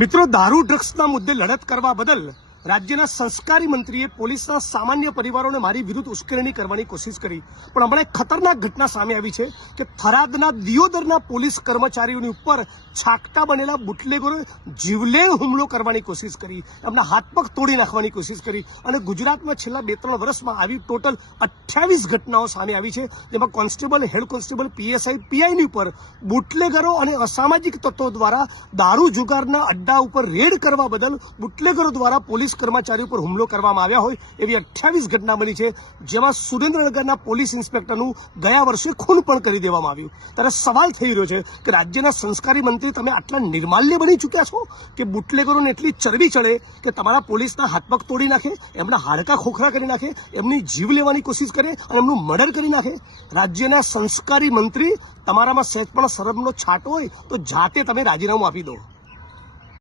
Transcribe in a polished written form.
મિત્રો, દારૂ ડ્રગ્સના મુદ્દે લડત કરવા બદલ રાજ્યના સંસ્કારી મંત્રીએ પોલીસના સામાન્ય પરિવારોને મારી વિરુદ્ધ ઉશ્કેરણી કરવાની કોશિશ કરી, પણ હમણાં એક ખતરનાક ઘટના સામે આવી છે કે થરાદના દિયોદરના પોલીસ કર્મચારીઓની ઉપર છાકટા બનેલા બુટલેગરોએ જીવલેણ હુમલો કરવાની કોશિશ કરી, એમના હાથ પગ તોડી નાખવાની કોશિશ કરી અને ગુજરાતમાં છેલ્લા 2-3 વર્ષમાં આવી ટોટલ 28 ઘટનાઓ સામે આવી છે, જેમાં કોન્સ્ટેબલ, હેડ કોન્સ્ટેબલ, પીએસઆઈ, પીઆઈની ઉપર બુટલેગરો અને અસામાજિક તત્વો દ્વારા દારૂ જુગારના અડ્ડા ઉપર રેડ કરવા બદલ બુટલેગરો દ્વારા પોલીસ કર્મચારીઓ પર હુમલો કરવામાં આવ્યા હોય એવી 28 ઘટના બની છે, જેમાં સુરેન્દ્રનગરના પોલીસ ઇન્સ્પેક્ટરનું ગયા વર્ષે ખૂન પણ કરી દેવામાં આવ્યું। ત્યારે સવાલ થઈ રહ્યો છે કે રાજ્યના સંસ્કારી મંત્રી, તમે આટલા નિર્માલ્ય બની ચૂક્યા છો કે બુટલેગરોને એટલી ચરબી ચડે કે તમારા પોલીસના હાથ પગ તોડી નાખે, એમના હાડકા ખોખરા કરી નાખે, એમની જીવ લેવાની કોશિશ કરે અને એમનું મર્ડર કરી નાખે। રાજ્યના સંસ્કારી મંત્રી, તમારામાં સહેજ પણ શરમનો છાંટ હોય તો જાતે તમે રાજીનામું આપી દો।